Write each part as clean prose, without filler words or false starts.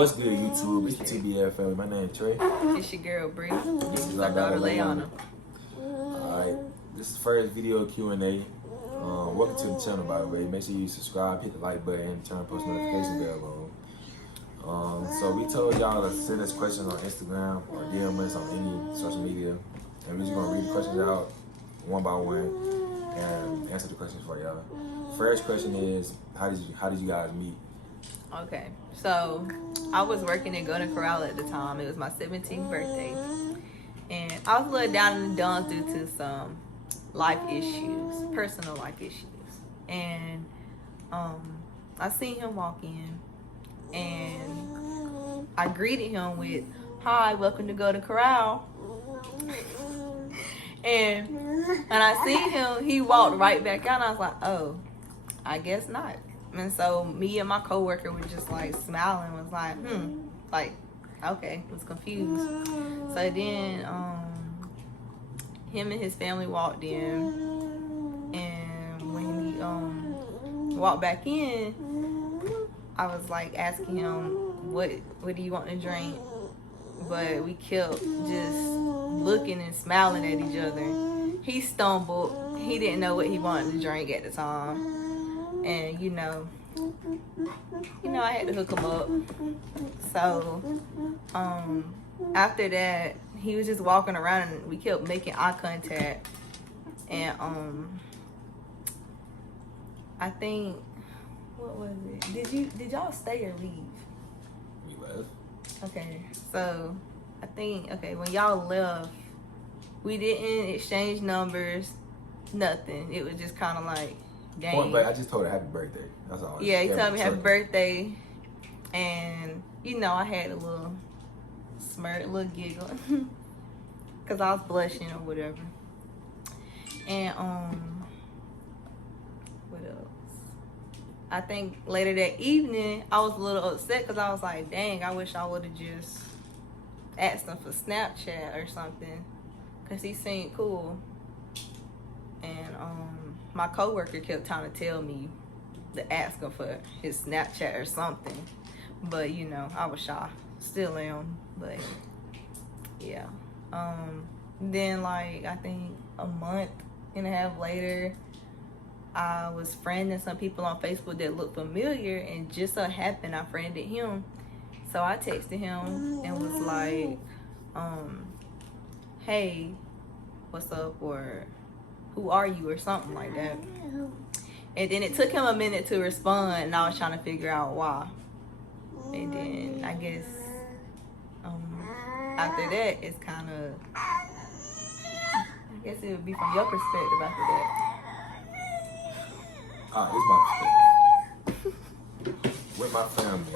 What's good, YouTube? It's the TBF family. My name is Trey. It's your girl, Bree. This It's is our daughter, Leona. Alright, this is the first video Q&A. Welcome to the channel, by the way. Make sure you subscribe, hit the like button, turn post notification bell on. So we told y'all to send us questions on Instagram or DM us on any social media. And we're just going to read the questions out one by one and answer the questions for y'all. First question is, how did you guys meet? Okay, so I was working in Golden Corral at the time. It was my 17th birthday. And I was a little down in the dumps due to some life issues, personal life issues. And I seen him walk in and I greeted him with, "Hi, welcome to Golden Corral." And when I seen him, he walked right back out and I was like, oh, I guess not. And so me and my coworker were just like smiling, was like, like, okay, was confused. So then him and his family walked in, and when he walked back in, I was like asking him, what do you want to drink? But we kept just looking and smiling at each other. He stumbled. He didn't know what he wanted to drink at the time. And you know, I had to hook him up. So, after that, he was just walking around and we kept making eye contact. And, I think, what was it? Did y'all stay or leave? We left. Okay, so, I think, when y'all left, we didn't exchange numbers, nothing. It was just kind of like, dang. But I just told her happy birthday. That's all. Yeah, he told me happy birthday. And, I had a little smirk, a little giggle. Because I was blushing or whatever. And, what else? I think later that evening, I was a little upset because I was like, dang, I wish I would have just asked him for Snapchat or something. Because he seemed cool. And, my coworker kept trying to tell me to ask him for his Snapchat or something. But, I was shy. Still am. But, yeah. Then, I think a month and a half later, I was friending some people on Facebook that looked familiar. And just so happened, I friended him. So I texted him and was like, hey, what's up? Or who are you? Or something like that. And then it took him a minute to respond, and I was trying to figure out why. And then I guess after that, it's kind of, I guess it would be from your perspective after that. It's my perspective. With my family,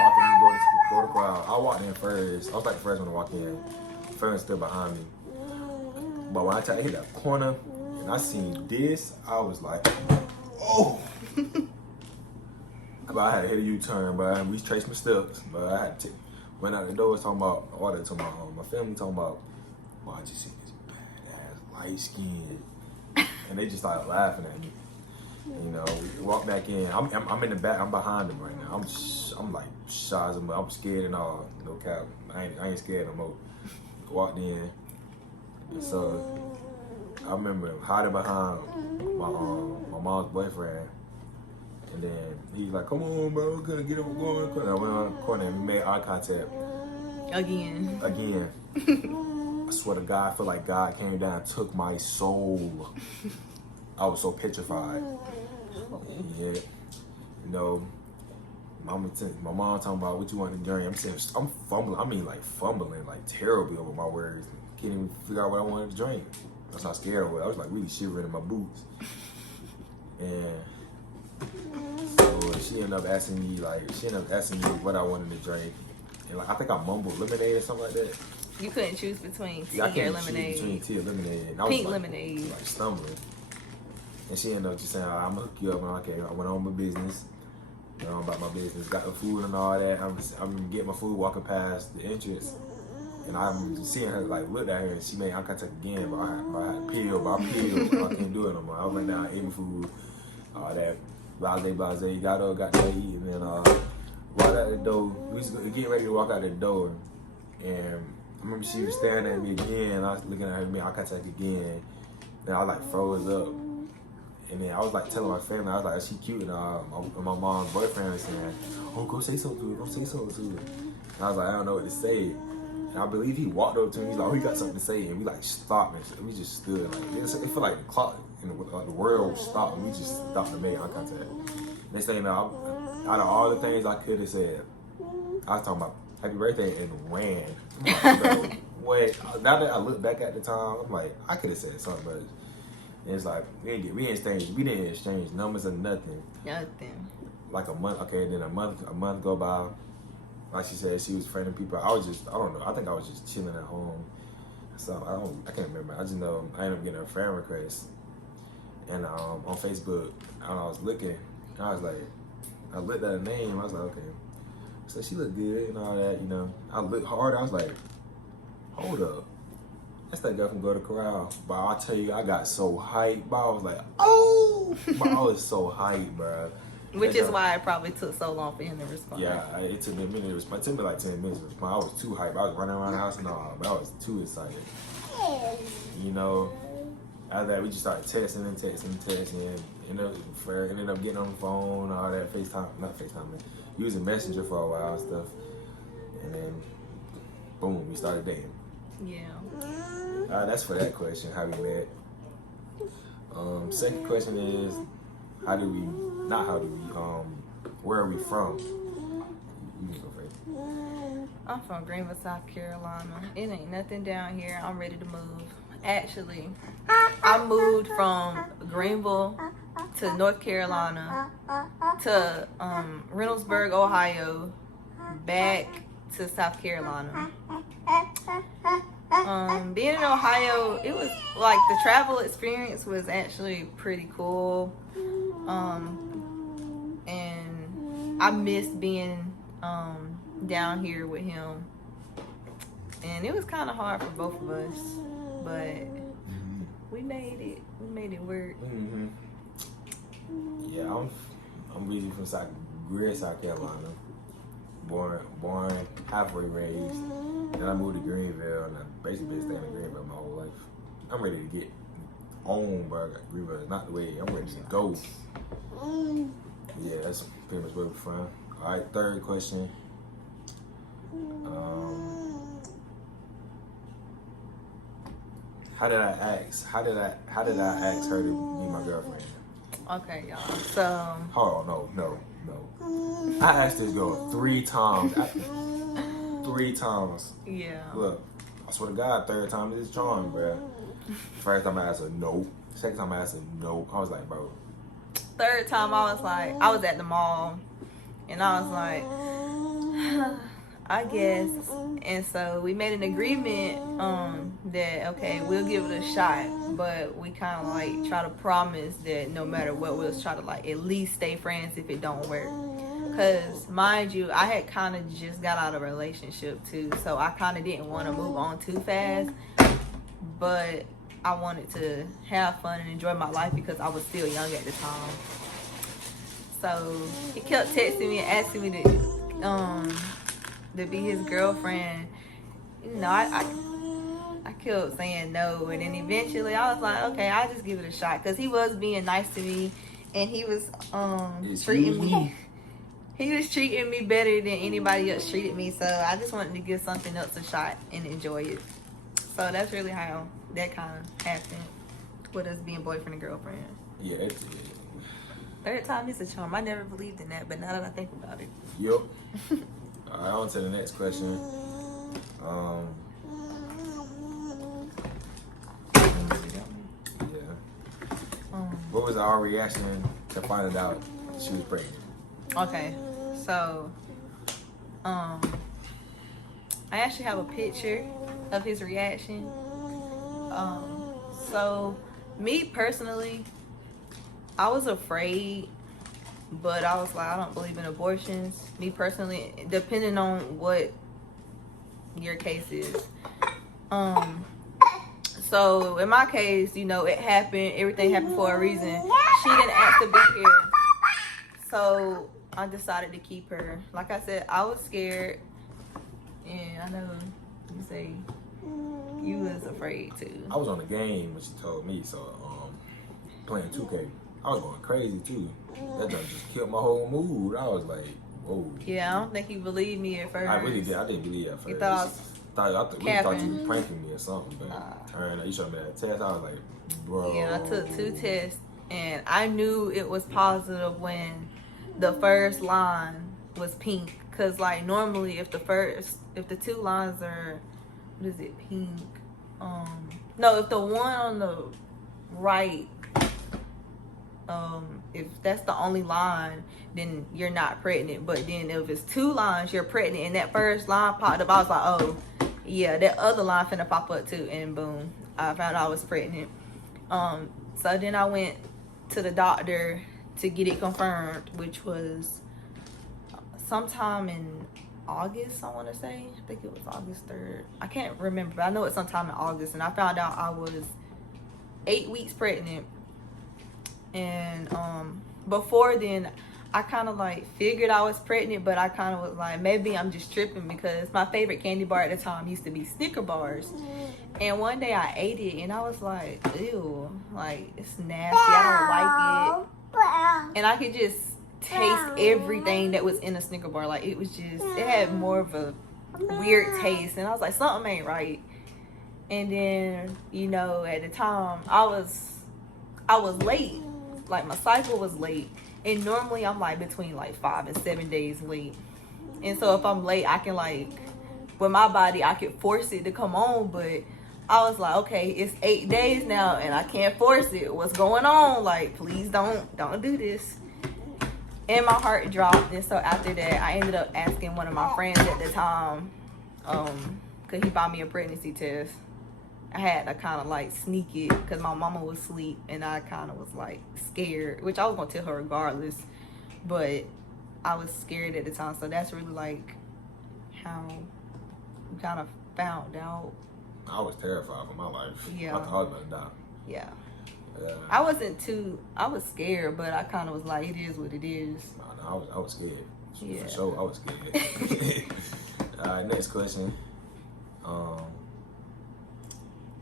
walking in, go to crowd. I walked in first. I was like the first one to walk in. Friends still behind me. But when I tried to hit that corner and I seen this, I was like, oh. But I had to hit a U-turn, but we traced my steps. But I had to went out the door talking about, my family talking about, I just seen this badass light skin. And they just started laughing at me. We walked back in. I'm in the back. I'm behind them right now. I'm like shy as I'm scared and all. No cap. I ain't scared no more. Walked in. So I remember hiding behind my mom's boyfriend, and then he was like, "Come on, bro, we're gonna get him going." And I went on the corner and we made eye contact Again. I swear to God, I feel like God came down and took my soul. I was so petrified. Yeah, my mom talking about what you want to drink. I'm saying I'm fumbling. Fumbling like terribly over my words. Can't even figure out what I wanted to drink. I was not scared of it. I was like really shivering in my boots. And so she ended up asking me what I wanted to drink. And I think I mumbled lemonade or something like that. You couldn't choose between tea I or couldn't lemonade. choose between tea or lemonade. And I Pink was lemonade. Like stumbling. And she ended up just saying, I'm gonna hook you up. And okay, I went on my business. About my business. Got the food and all that. I'm getting my food walking past the entrance. And I'm seeing her look at her and she made eye contact again, but I had peel, but I can't do it no more. I went down, ate my food, all that blase, got up, got to eat, and then right out the door. We was getting ready to walk out the door, and I remember she was staring at me again. I was looking at her, me eye contact again. Then I like froze up, and then I was like telling my family, I was like, "She cute," and my mom's boyfriend was saying, "Oh, go say something to her. Go say something to her." And I was like, "I don't know what to say." And I believe he walked over to me. He's like, "Oh, he got something to say," and we like stopped and we just stood. Like it felt like the clock and the world stopped, and we just stopped and made eye contact. Next thing you know, out of all the things I could have said, I was talking about happy birthday and ran. I'm like, no, wait. Now that I look back at the time, I'm like, I could have said something, but it's like we didn't exchange numbers or nothing. Nothing. Like a month, okay, then a month go by. Like she said, she was friending people. I don't know. I think I was just chilling at home. So I can't remember. I just know I ended up getting a friend request, and on Facebook, and I was looking. I was like, I looked at her name. I was like, okay. So she looked good and all that, you know. I looked hard. I was like, hold up. That's that girl from Go to Corral. But I tell you, I got so hyped. But I was like, oh! But I was so hyped, bro. Which is why it probably took so long for him to respond. Yeah, it took me a minute to respond. It took me like 10 minutes to respond. I was too hyped. I was running around the house and all, but I was too excited. You know, after that, we just started texting. Ended up getting on the phone, all that, not FaceTime, using Messenger for a while and stuff. And then, boom, we started dating. Yeah. That's for that question, how we met. Second question is, where are we from? You can go first. I'm from Greenville, South Carolina. It ain't nothing down here. I'm ready to move. Actually, I moved from Greenville to North Carolina to Reynoldsburg, Ohio, back to South Carolina. Being in Ohio, it was like the travel experience was actually pretty cool. And I missed being down here with him. And it was kind of hard for both of us, but we made it. We made it work. Mm-hmm. Yeah, I'm originally from South Carolina. Born, halfway raised. Then I moved to Greenville, and I basically been staying in Greenville my whole life. I'm ready to get on, but Greenville is not the way. I'm ready to go. Yeah, that's pretty much where we're from. All right, third question. How did I ask her to be my girlfriend? Okay, y'all. So. Hold on, no. I asked this girl 3 times. 3 times. Yeah. Look, I swear to God, third time is the charm, bro. First time I asked her no. Second time I asked her no. I was like, bro. Third time I was at the mall, and I was like, I guess. And so we made an agreement that, okay, we'll give it a shot, but we kind of like try to promise that no matter what, we'll try to like at least stay friends if it don't work. Because mind you, I had kind of just got out of a relationship too, so I kind of didn't want to move on too fast, but I wanted to have fun and enjoy my life because I was still young at the time. So he kept texting me and asking me to be his girlfriend. You know, I kept saying no, and then eventually I was like, okay, I'll just give it a shot, because he was being nice to me, and he was treating me. He was treating me better than anybody else treated me, so I just wanted to give something else a shot and enjoy it. So that's really how that kind of happened with us being boyfriend and girlfriend. Yeah, it did. Third time is a charm. I never believed in that, but now that I think about it. Yep. All right, on to the next question. What was our reaction to finding out she was pregnant? Okay, so I actually have a picture of his reaction. So me personally, I was afraid, but I was like, I don't believe in abortions. Me personally, depending on what your case is. So in my case, you know, it happened. Everything happened for a reason. She didn't ask to be here. So I decided to keep her. Like I said, I was scared, and I know you say you was afraid too. I was on the game when she told me, so playing 2K. I was going crazy too. That done just killed my whole mood. I was like, whoa. Yeah, I don't think you believed me at first. I really did. I didn't believe it at first. You thought I thought you capping. were pranking me or something, but turn out you showed me that test. I was like, bro. Yeah, I took 2 tests, and I knew it was positive when the first line was pink. Cause like normally, if the 2 lines are, what is it, pink? No, if the one on the right, if that's the only line, then you're not pregnant. But then if it's 2 lines, you're pregnant. And that first line popped up, I was like, oh, yeah, that other line finna pop up too. And boom, I found out I was pregnant. So then I went to the doctor to get it confirmed, which was sometime in August, I want to say. I think it was August 3rd. I can't remember, but I know it's sometime in August. And I found out I was 8 weeks pregnant. And before then, I kind of like figured I was pregnant, but I kind of was like, maybe I'm just tripping, because my favorite candy bar at the time used to be Snicker bars. And one day I ate it and I was like, ew, like it's nasty. I don't like it. And I could just taste everything that was in a Snicker bar. Like it was just, it had more of a weird taste. And I was like, something ain't right. And then, you know, at the time I was late. Like my cycle was late. And normally I'm like between like 5 and 7 days late. And so if I'm late, I can like, with my body, I could force it to come on. But I was like, okay, it's 8 days now and I can't force it. What's going on? Like, please don't do this. And my heart dropped. And so after that, I ended up asking one of my friends at the time, could he buy me a pregnancy test? I had to kind of like sneak it because my mama was asleep and I kind of was like scared, which I was going to tell her regardless, but I was scared at the time. So that's really like how we kind of found out. I was terrified for my life. Yeah. I thought I was going to die. Yeah. I was scared, but I kind of was like, it is what it is. No, I was scared. Yeah. For sure, I was scared. All right, next question.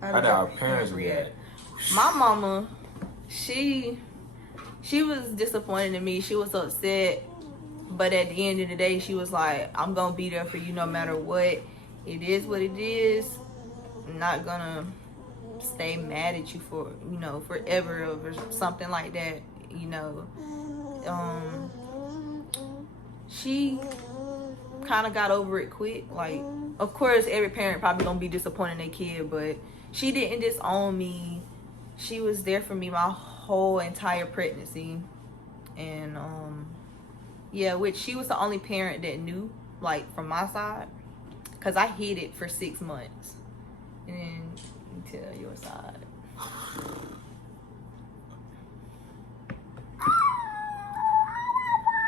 How did our parents react? My mama, she was disappointed in me. She was upset. But at the end of the day, she was like, I'm going to be there for you no matter what. It is what it is. I'm not going to stay mad at you for, you know, forever or something like that, you know. She kind of got over it quick. Like, of course, every parent probably going to be disappointed in their kid, but she didn't disown me. She was there for me my whole entire pregnancy. And, yeah, which she was the only parent that knew, like, from my side. Because I hid it for 6 months. And then you tell your side.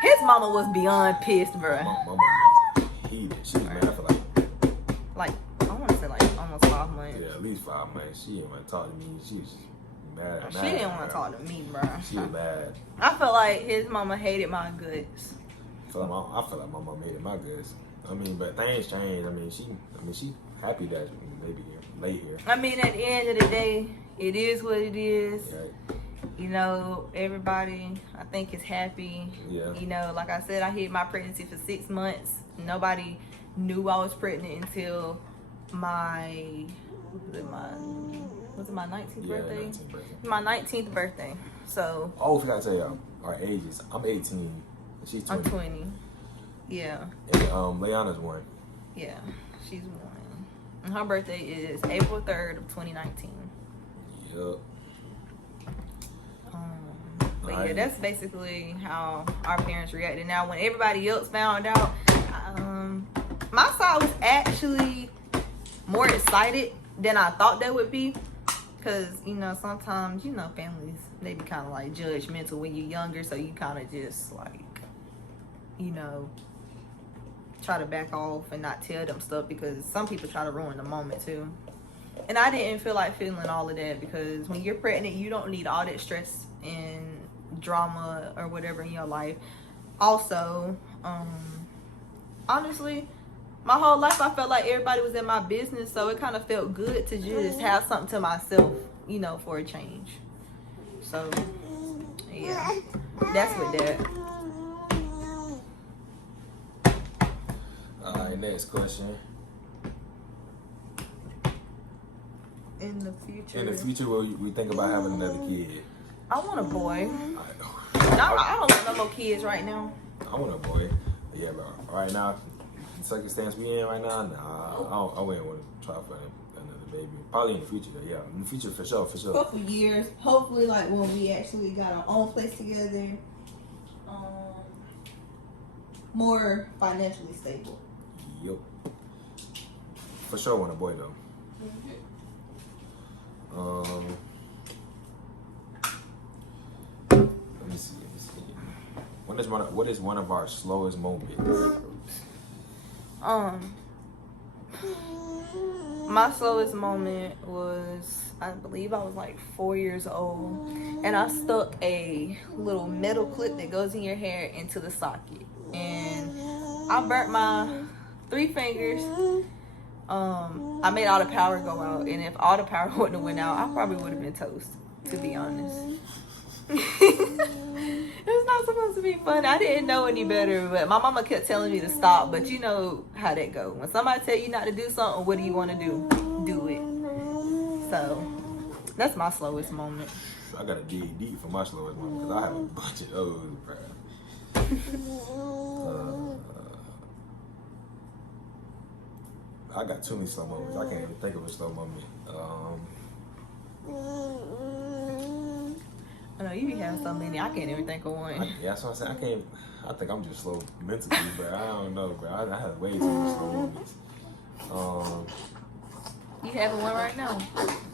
His mama was beyond pissed, bruh. My mama was heated. She was mad for like, I want to say like almost 5 months. Yeah, at least 5 months. She didn't want to talk to me. She was mad. She didn't want to talk to me, bruh. She was mad. I felt like his mama hated my guts. I feel like my mom made it my goods. I mean, but things change. I mean, she happy that baby here, lay here. I mean, at the end of the day, it is what it is. Yeah. You know, everybody, I think, is happy. Yeah. You know, like I said, I hid my pregnancy for 6 months. Nobody knew I was pregnant until my 19th birthday? 19th birthday. My 19th birthday. So. Oh, I forgot to tell y'all our ages. I'm 18 and she's 20. I'm 20. Yeah. And Leanna's 1. Yeah, she's 1. And her birthday is April 3rd of 2019. Yup. But yeah, that's basically how our parents reacted. Now, when everybody else found out, my side was actually more excited than I thought they would be. Because, you know, sometimes, you know, families, they be kind of like judgmental when you're younger. So you kind of just like, you know, try to back off and not tell them stuff. Because some people try to ruin the moment too. And I didn't feel like feeling all of that. Because when you're pregnant, you don't need all that stress and drama or whatever in your life. Also, honestly, my whole life I felt like everybody was in my business, so it kind of felt good to just have something to myself, you know, for a change. So, yeah, that's with that. All right, next question. In the future. In the future, will we think about having another kid? I want a boy. I don't want no more kids right now. I want a boy. Yeah, bro. Right now, the circumstance we in right now, nah, I wouldn't want to try for another baby. Probably in the future, though. Yeah, in the future for sure, for sure. Couple years, hopefully, like when we actually got our own place together, more financially stable. Yep. For sure, want a boy though. Let me see. What is one of our slowest moments? My slowest moment was, I believe I was like 4 years old, and I stuck a little metal clip that goes in your hair into the socket, and I burnt my 3 fingers. I made all the power go out, and if all the power wouldn't have went out, I probably would have been toast, to be honest. It was not supposed to be fun. I didn't know any better, but my mama kept telling me to stop. But you know how that go. When somebody tell you not to do something, what do you want to do? Do it. So that's my slowest moment. I gotta dig deep for my slowest moment because I have a bunch of those, bro. I got too many slow moments. I can't even think of a slow moment. I know you be having so many. I can't even think of one. Yeah, that's what I'm saying. I think I'm just slow mentally, bro. I don't know, bro. I have way too many slow moments. You having one right now?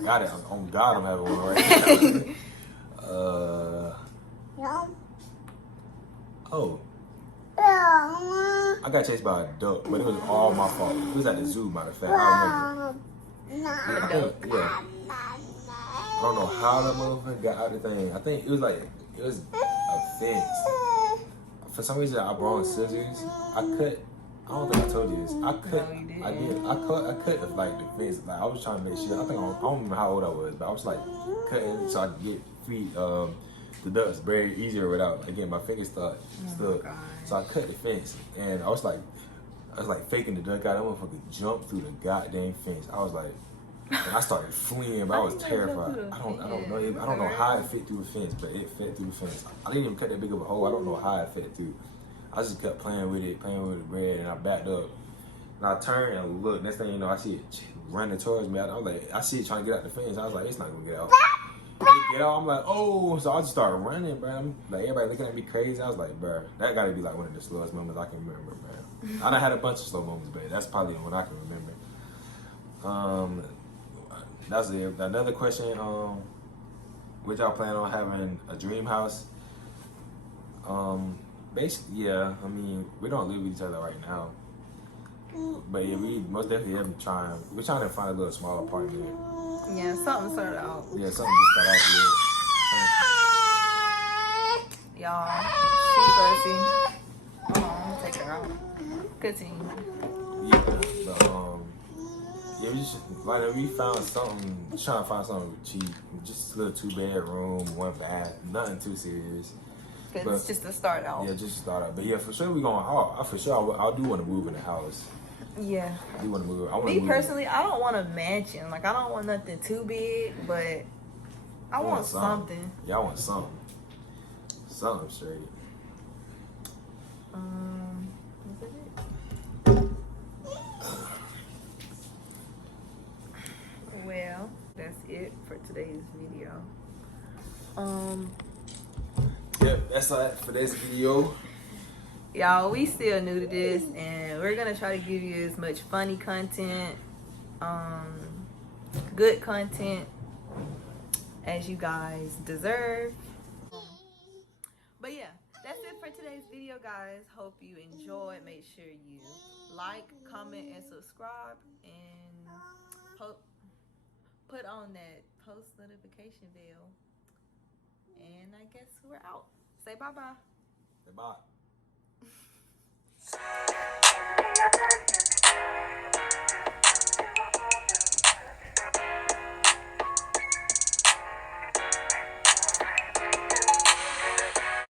Got it. On God, I'm having one right now. Oh. I got chased by a duck, but it was all my fault. It was at the zoo, matter of fact. I remember. Yeah. I don't know how that motherfucker got out the thing. I think it was a fence. For some reason, I brought scissors. I don't think I told you this. I cut like the fence. Like I was trying to make sure. I don't remember how old I was, but I was like cutting so I could get free. The ducks very easier without again my fingers stuck. So I cut the fence and I was like faking the duck out. That motherfucker jumped through the goddamn fence. I was like, and I started fleeing, but I was terrified. I don't know how it fit through the fence, but it fit through the fence. I didn't even cut that big of a hole. I don't know how it fit through. I just kept playing with the bread, and I backed up. And I turned and looked. Next thing you know, I see it running towards me. I was like, I see it trying to get out the fence. I was like, it's not gonna get out. Get out. I'm like, oh, so I just started running, bro. I'm like, everybody looking at me crazy. I was like, bro, that gotta be like one of the slowest moments I can remember, bro. I done had a bunch of slow moments, but that's probably the one I can remember. That's it. Another question. Would y'all plan on having a dream house? Basically, yeah. I mean, we don't live with each other right now, but yeah, we most definitely have been trying. We're trying to find a little small apartment. Yeah, something started out. Yeah, something to start out with. Y'all, she fussy. Hold on, I'm gonna take her out. Continue. Yeah, but yeah, we found something. Trying to find something cheap, just a little 2-bedroom, 1 bath, nothing too serious. Cause it's just to start out. Yeah, just to start out. But yeah, for sure we going. I do want to move in the house. Yeah. I do want to move. Me personally, I don't want a mansion. Like I don't want nothing too big, but I want something. Yeah, I want something. Something straight. Is it? Well, that's it for today's video. Yep, that's all for this video. Y'all, we still new to this, and we're gonna try to give you as much funny content, good content as you guys deserve. But yeah, that's it for today's video, guys. Hope you enjoyed. Make sure you like, comment, and subscribe, and put on that post notification bell. And I guess we're out. Say bye-bye. Say bye.